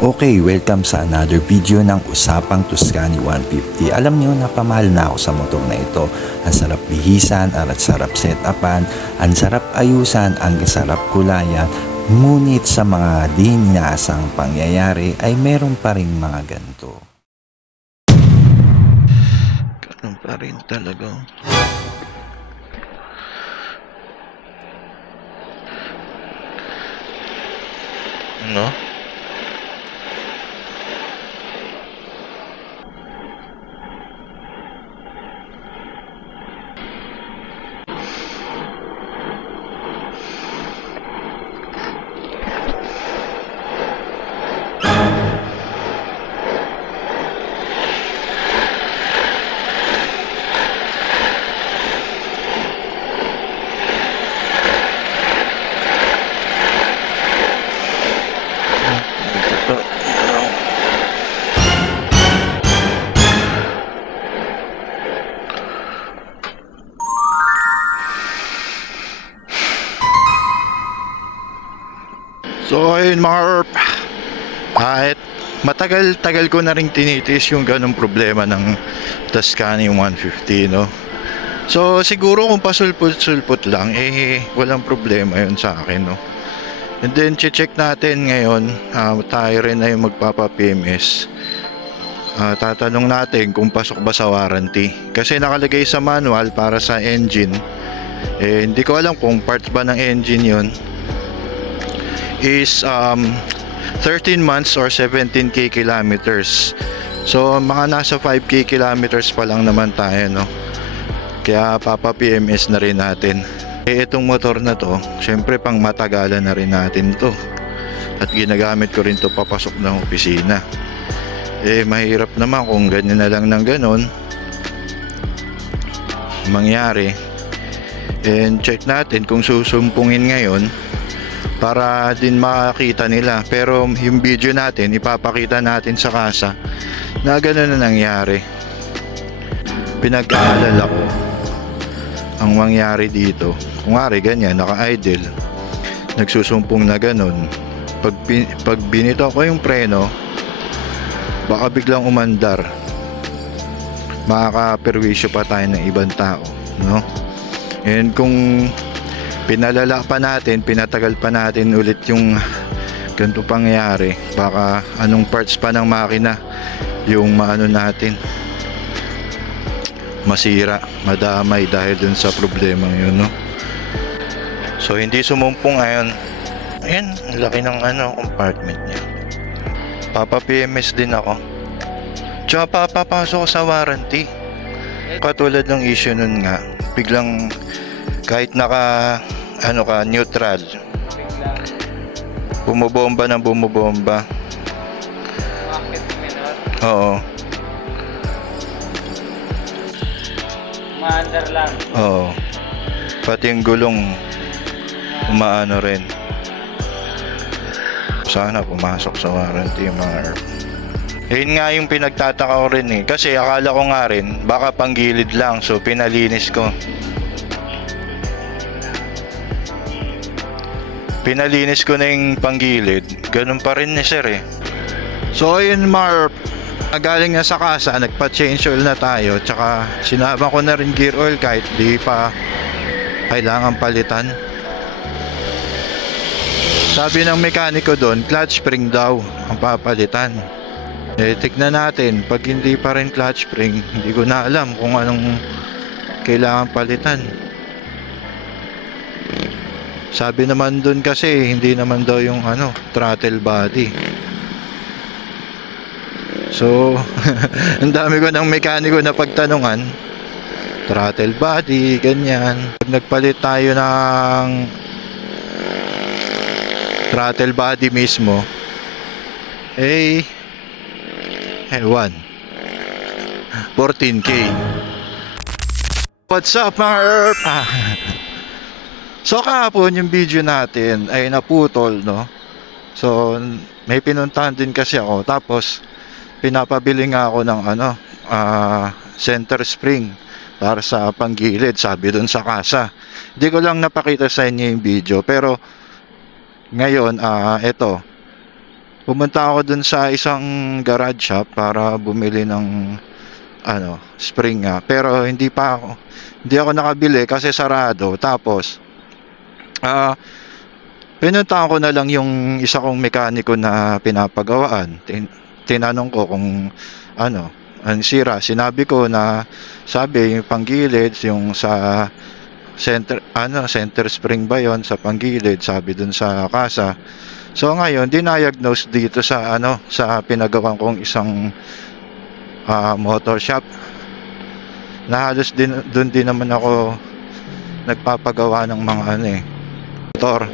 Okay, welcome sa another video ng Usapang Tuscany 150. Alam niyo, napamahal na ako sa motor na ito. Ang sarap bihisan, ang sarap set-upan, ang sarap ayusan, ang sarap kulayan. Ngunit sa mga di inaasang pangyayari ay meron pa rin mga ganito. Ganun pa rin talaga. Ano? So ayun mga Earp, kahit matagal-tagal ko na rin tinitiis yung ganong problema ng Tuscany 150, no? So siguro kung pasulput-sulput lang, walang problema yun sa akin, no? And then check natin ngayon, tayo rin ay magpapa-PMS. Tatanong natin kung pasok ba sa warranty. Kasi nakalagay sa manual para sa engine. Hindi ko alam kung parts ba ng engine yun. Is 13 months or 17k kilometers. So mga nasa 5k kilometers pa lang naman tayo, no? Kaya papa-PMS na rin natin. Itong motor na to, syempre pang matagalan na rin natin to. At ginagamit ko rin to papasok ng opisina. Mahirap naman kung ganyan na lang ng ganon mangyari. And check natin kung susumpungin ngayon para din makakita nila. Pero yung video natin, ipapakita natin sa kasa na gano'n na nangyari. Pinag-aalala ko ang mangyari dito. Kung nga ganyan, naka-idle, nagsusumpong na gano'n. Pag binito ko yung preno, baka biglang umandar, makaka-perwisyo pa tayo ng ibang tao, no? And kung pinalala pa natin, pinatagal pa natin ulit yung ganito pangyayari, baka anong parts pa ng makina yung maano natin, masira, madamay dahil dun sa problemang yun, no? So hindi sumumpong ngayon. Ayan, laki ng compartment niya. Papa-PMS din ako, tsaka papapasok sa warranty. Katulad ng issue nun nga, biglang kahit naka neutral, bumobomba ng bumobomba. Oo. Maandar lang. Oo. Pati yung gulong umaano rin. Sana pumasok sa warranty yung mga Earp. Yun nga yung pinagtataka ko rin kasi akala ko nga rin baka panggilid lang, so pinalinis ko. Pinalinis ko na yung panggilid, ganun pa rin ni sir So ayun mga Earp, galing na sa kasa, nagpa-change oil na tayo, tsaka sinama ko na rin gear oil kahit di pa kailangan palitan. Sabi ng mekaniko doon, clutch spring daw ang papalitan. Tignan natin, pag hindi pa rin clutch spring, hindi ko na alam kung anong kailangan palitan. Sabi naman doon kasi hindi naman daw yung throttle body. So ang dami ko ng mekaniko na pagtanungan, throttle body, ganyan. Pag nagpalit tayo ng throttle body mismo, 14k. What's up mga Earp? So kahapon yung video natin ay naputol, no? So may pinuntahan din kasi ako, tapos pinapabili nga ako ng center spring para sa panggilid, sabi dun sa kasa. Hindi ko lang napakita sa inyo yung video, pero ngayon ito pumunta ako dun sa isang garage shop para bumili ng spring nga. Pero hindi ako nakabili kasi sarado. Tapos pinuntahan ko na lang yung isa kong mekaniko na pinapagawaan. Tinanong ko kung ang sira. Sinabi ko na yung panggilid, yung sa center spring ba yon sa panggilid, sabi dun sa kasa. So ngayon, diniagnose dito sa sa pinagawan kong isang motor shop. Na halos doon din naman ako nagpapagawa ng mga motor.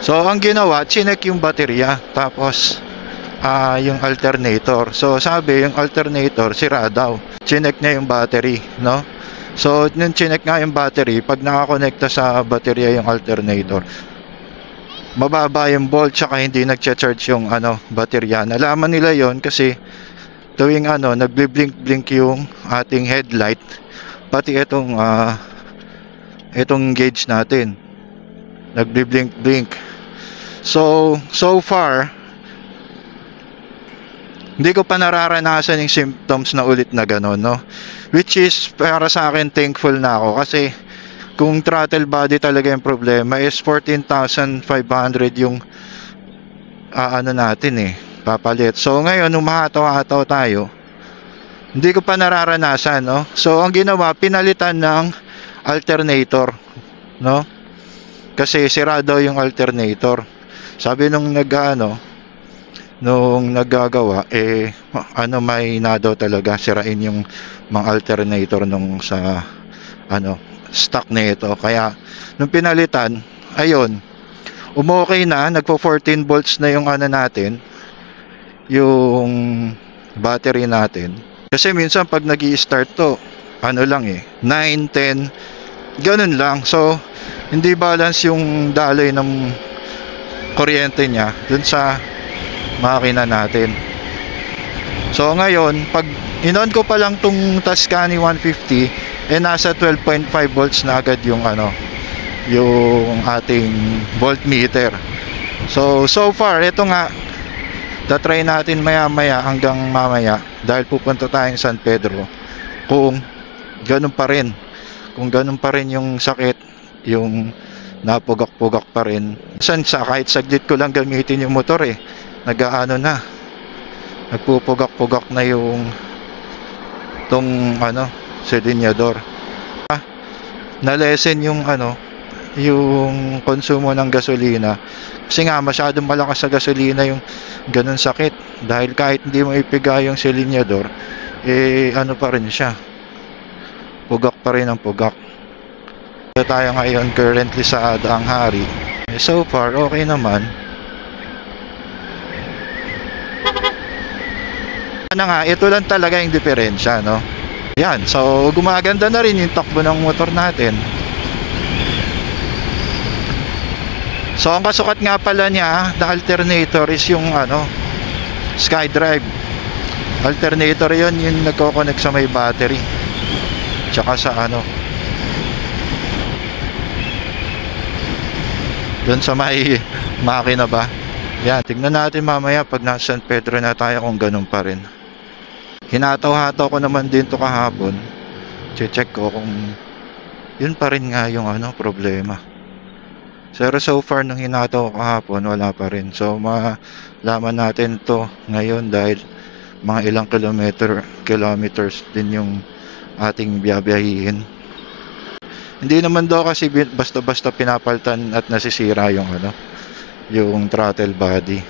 So ang ginawa, chinek yung baterya, tapos yung alternator. So sabi, yung alternator sira daw. Chinek niya yung battery, no? So nung chinek nga yung battery, pag nakakonekta sa baterya yung alternator, mababa yung volt, tsaka hindi nagcha-charge yung baterya. Nalaman nila yon kasi tuwing nagbi-blink-blink yung ating headlight, pati itong gauge natin nagbi-blink-blink. So far hindi ko pa nararanasan yung symptoms na ulit na gano'n, no? Which is, para sa akin, thankful na ako. Kasi, kung throttle body talaga yung problema, is 14,500 yung natin papalit. So, ngayon, humahataw-hataw tayo. Hindi ko pa nararanasan, no? So, ang ginawa, pinalitan ng alternator, no? Kasi, sira daw yung alternator. Sabi nung nung naggagawa, may daw talaga sirain yung mga alternator nung sa stock nito. Kaya nung pinalitan, ayun, umokay na, nagpo 14 volts na yung natin, yung battery natin. Kasi minsan pag nag-i-start to, 9, 10, ganun lang. So hindi balance yung daloy ng kuryente niya dun sa makina natin. So ngayon, pag inon ko pa lang tong Tuscany 150, nasa 12.5 volts na agad yung yung ating voltmeter. So far, ito nga, tatry natin maya hanggang mamaya, dahil pupunta tayong San Pedro, kung ganun pa rin yung sakit, yung napugak-pugak pa rin. Kahit saglit ko lang gamitin yung motor, nagpupugak-pugak na yung silinyador. Na-lessen yung yung konsumo ng gasolina, kasi nga masyadong malakas sa gasolina yung ganun sakit, dahil kahit hindi mo ipiga yung silinyador, pa rin siya, pugak pa rin ang pugak. So tayo ngayon currently sa Daang Hari. So far okay naman. Ito lang talaga yung diferensya, no? Yan, so gumaganda na rin yung takbo ng motor natin. So ang kasukat nga pala niya, the alternator, is yung SkyDrive alternator. Yon yung nagko-connect sa may battery, tsaka sa doon sa may makina ba. Yan, tignan natin mamaya pag nasa San Pedro na tayo kung ganun pa rin. Hinataw-hataw ko naman din to kahapon. Check ko kung yun pa rin nga yung problema. Pero so far nung hinataw ko kahapon, wala pa rin. So malaman natin to ngayon, dahil mga ilang kilometers din yung ating biyabiyahin. Hindi naman daw kasi basta-basta pinapaltan at nasisira yung yung throttle body.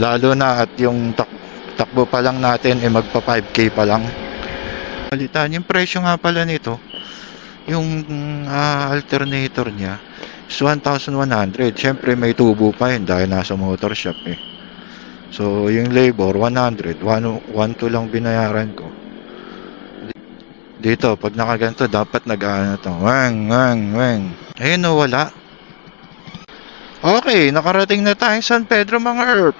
Lalo na at yung takbo pa lang natin magpa 5K pa lang. Palitan yung presyo nga pala nito. Yung alternator niya is 1,100. Syempre may tubo pa yun dahil nasa motor shop So yung labor 100, 1.2 lang binayaran ko. Dito pag nakaganto dapat wang. Ayun, wala. Okay, nakarating na tayo San Pedro, mga herb.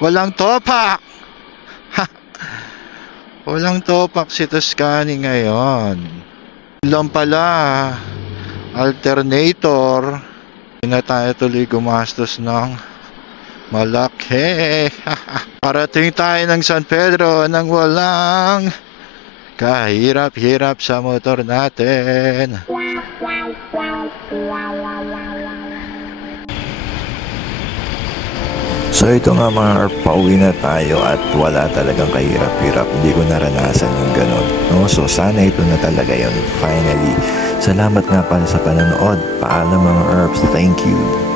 Walang topak. Walang topak si Tuscany ngayon. Lang pala, alternator. Hindi na tayo tuloy gumastos ng malaki. Parating tayo ng San Pedro nang walang kahirap-hirap sa motor natin. So ito nga mga Arp, pauwi na tayo at wala talagang kahirap-hirap. Hindi ko naranasan yung ganun. No? So sana ito na talaga yun. Finally. Salamat nga pala sa panonood. Paalam mga Arps. Thank you.